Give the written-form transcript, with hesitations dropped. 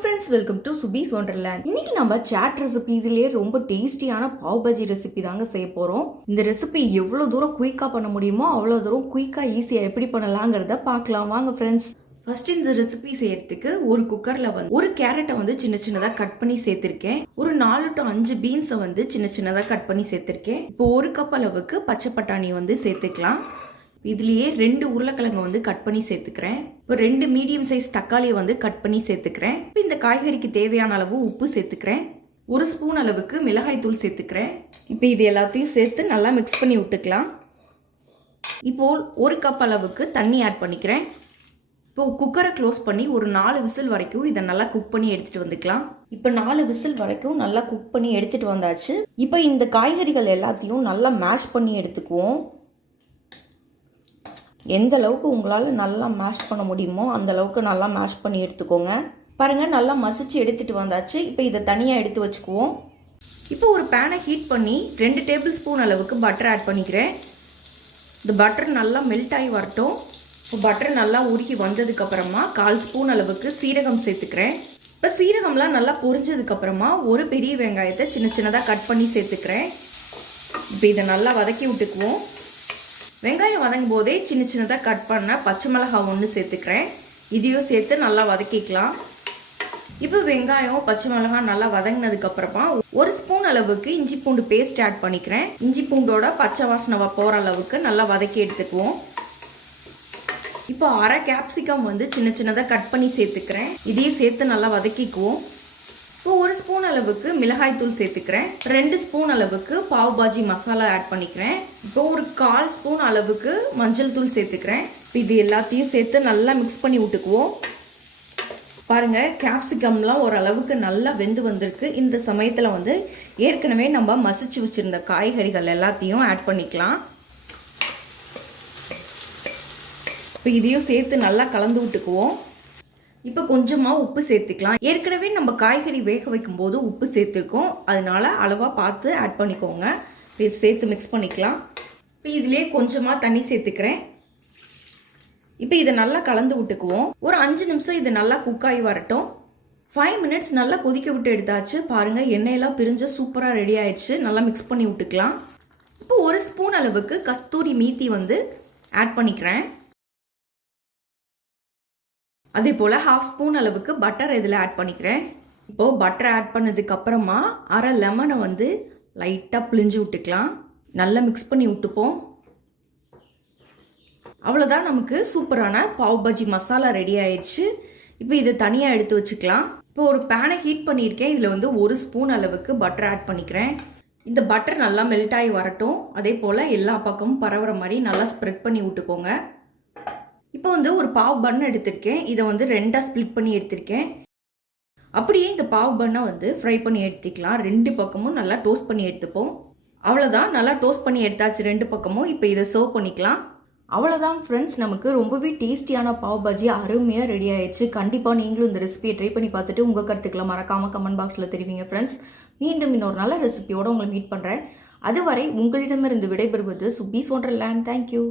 Friends, welcome to சுபீஸ் wonderland. இன்னைக்கு நம்ம chat ரெசிபிஸ்லயே ரொம்ப டேஸ்டியான பாவ் பஜ்ஜி ரெசிபி தாங்க செய்ய போறோம். இந்த ரெசிபி எவ்வளவு தூரம் குயிக்கா பண்ண முடியுமோ அவ்வளவு தூரம் குயிக்கா ஈஸியா எப்படி பண்ணலாங்கிறத பார்க்கலாம் வாங்க ஃப்ரெண்ட்ஸ். ஃபர்ஸ்ட் இந்த ரெசிபி செய்யறதுக்கு ஒரு குக்கர்ல ஒரு கேரட்டை சின்ன சின்னதா கட் பண்ணி சேர்த்திருக்கேன். ஒரு 4 to 5 பீன்ஸை சின்ன சின்னதா கட் பண்ணி சேர்த்திருக்கேன். இப்போ 1 கப் அளவுக்கு பச்சை பட்டாணி சேர்த்துக்கலாம். இதுலயே 2 உருளைக்கிழங்கு கட் பண்ணி சேர்த்துக்கிறேன். இப்போ 2 மீடியம் சைஸ் தக்காளியை கட் பண்ணி சேர்த்துக்கிறேன். இப்போ இந்த காய்கறிக்கு தேவையான அளவு உப்பு சேர்த்துக்கிறேன். 1 ஸ்பூன் அளவுக்கு மிளகாய் தூள் சேர்த்துக்கிறேன். இப்போ இது எல்லாத்தையும் சேர்த்து நல்லா மிக்ஸ் பண்ணி விட்டுக்கலாம். இப்போ 1 கப் அளவுக்கு தண்ணி ஆட் பண்ணிக்கிறேன். இப்போ குக்கரை க்ளோஸ் பண்ணி ஒரு 4 விசில் வரைக்கும் இதை நல்லா குக் பண்ணி எடுத்துட்டு வந்துக்கலாம். இப்போ 4 விசில் வரைக்கும் நல்லா குக் பண்ணி எடுத்துட்டு வந்தாச்சு. இப்போ இந்த காய்கறிகள் எல்லாத்தையும் நல்லா மேஷ் பண்ணி எடுத்துக்குவோம். எந்த அளவுக்கு உங்களால் நல்லா மேஷ் பண்ண முடியுமோ அந்த அளவுக்கு நல்லா மேஷ் பண்ணி எடுத்துக்கோங்க. பாருங்கள், நல்லா மசிச்சு எடுத்துகிட்டு வந்தாச்சு. இப்போ இதை தனியாக எடுத்து வச்சுக்குவோம். இப்போ ஒரு பேனை ஹீட் பண்ணி 2 டேபிள் ஸ்பூன் அளவுக்கு பட்டர் ஆட் பண்ணிக்கிறேன். இந்த பட்டர் நல்லா மெல்ட் ஆகி வரட்டும். இப்போ பட்டர் நல்லா உருகி வந்ததுக்கப்புறமா 1/4 ஸ்பூன் அளவுக்கு சீரகம் சேர்த்துக்கிறேன். இப்போ சீரகம்லாம் நல்லா பொரிஞ்சதுக்கப்புறமா ஒரு பெரிய வெங்காயத்தை சின்ன சின்னதாக கட் பண்ணி சேர்த்துக்கிறேன். இப்போ இதை நல்லா வதக்கி விட்டுக்குவோம். வெங்காயம் வதங்கும் போதே சின்ன சின்னதாக கட் பண்ண பச்சை மிளகாய் 1 சேர்த்துக்கிறேன். இதையும் சேர்த்து நல்லா வதக்கிக்கலாம். இப்போ வெங்காயம் பச்சை மிளகாய் நல்லா வதங்கினதுக்கப்புறமா 1 ஸ்பூன் அளவுக்கு இஞ்சி பூண்டு பேஸ்ட் ஆட் பண்ணிக்கிறேன். இஞ்சி பூண்டோட பச்சை வாசனை போகிற அளவுக்கு நல்லா வதக்கி எடுத்துக்குவோம். இப்போ 1/2 கேப்சிகம் சின்ன சின்னதாக கட் பண்ணி சேர்த்துக்கிறேன். இதையும் சேர்த்து நல்லா வதக்கிக்குவோம். இப்போ 1 ஸ்பூன் அளவுக்கு மிளகாய் தூள் சேர்த்துக்கிறேன். 2 ஸ்பூன் அளவுக்கு பாவ் பாஜி மசாலா ஆட் பண்ணிக்கிறேன். இப்போ ஒரு 1/4 ஸ்பூன் அளவுக்கு மஞ்சள் தூள் சேர்த்துக்கிறேன். இது எல்லாத்தையும் சேர்த்து நல்லா மிக்ஸ் பண்ணி விட்டுக்குவோம். பாருங்க, கேப்சிகம்லாம் ஓரளவுக்கு நல்லா வெந்து வந்திருக்கு. இந்த சமயத்தில் ஏற்கனவே நம்ம மசிச்சு வச்சிருந்த காய்கறிகள் எல்லாத்தையும் ஆட் பண்ணிக்கலாம். இப்போ இதையும் சேர்த்து நல்லா கலந்து விட்டுக்குவோம். இப்போ கொஞ்சமாக உப்பு சேர்த்துக்கலாம். ஏற்கனவே நம்ம காய்கறி வேக வைக்கும் போது உப்பு சேர்த்துருக்கோம், அதனால அளவாக பார்த்து ஆட் பண்ணிக்கோங்க. இது சேர்த்து மிக்ஸ் பண்ணிக்கலாம். இப்போ இதிலே கொஞ்சமாக தண்ணி சேர்த்துக்கிறேன். இப்போ இதை நல்லா கலந்து விட்டுக்குவோம். ஒரு 5 நிமிஷம் இது நல்லா குக் ஆகி வரட்டும். 5 மினிட்ஸ் நல்லா கொதிக்க விட்டு எடுத்தாச்சு. பாருங்கள், எண்ணெயெல்லாம் பிரிஞ்சு சூப்பராக ரெடி ஆயிடுச்சு. நல்லா மிக்ஸ் பண்ணி விட்டுக்கலாம். இப்போ 1 ஸ்பூன் அளவுக்கு கஸ்தூரி மீத்தி ஆட் பண்ணிக்கிறேன். அதே போல் 1/2 ஸ்பூன் அளவுக்கு பட்டர் இதில் ஆட் பண்ணிக்கிறேன். இப்போது பட்டர் ஆட் பண்ணதுக்கு அப்புறமா 1/2 லெமனை லைட்டாக பிழிஞ்சு விட்டுக்கலாம். நல்லா மிக்ஸ் பண்ணி விட்டுப்போம். அவ்வளோதான், நமக்கு சூப்பரான பாவ் பஜ்ஜி மசாலா ரெடி ஆயிடுச்சு. இப்போ இதை தனியாக எடுத்து வச்சுக்கலாம். இப்போ ஒரு பேனை ஹீட் பண்ணியிருக்கேன். இதில் 1 ஸ்பூன் அளவுக்கு பட்டர் ஆட் பண்ணிக்கிறேன். இந்த பட்டர் நல்லா மெல்ட் ஆகி வரட்டும். அதே போல் எல்லா பக்கமும் பரவுற மாதிரி நல்லா ஸ்ப்ரெட் பண்ணி விட்டுக்கோங்க. இப்போ ஒரு பாவ் பன் எடுத்திருக்கேன். இதை 2ஆக ஸ்ப்ளிட் பண்ணி எடுத்திருக்கேன். அப்படியே இந்த பாவ் பண்ணை ஃப்ரை பண்ணி எடுத்துக்கலாம். 2 பக்கமும் நல்லா டோஸ்ட் பண்ணி எடுத்துப்போம். அவ்வளோதான், நல்லா டோஸ்ட் பண்ணி எடுத்தாச்சு 2 பக்கமும். இப்போ இதை சர்வ் பண்ணிக்கலாம். அவ்வளோதான் ஃப்ரெண்ட்ஸ், நமக்கு ரொம்பவே டேஸ்டியான பாவ் பஜ்ஜி அருமையாக ரெடி ஆயிடுச்சு. கண்டிப்பாக நீங்களும் இந்த ரெசிபியை ட்ரை பண்ணி பார்த்துட்டு உங்கள் கருத்துக்களை மறக்காமல் கமெண்ட் பாக்ஸில் தெரிவிங்க ஃப்ரெண்ட்ஸ். மீண்டும் இன்னொரு நல்ல ரெசிபியோடு உங்களை மீட் பண்ணுறேன். அதுவரை உங்களிடமிருந்து விடைபெறுவது சுபீஸ் ஒண்டர்லேண்ட். தேங்க்யூ.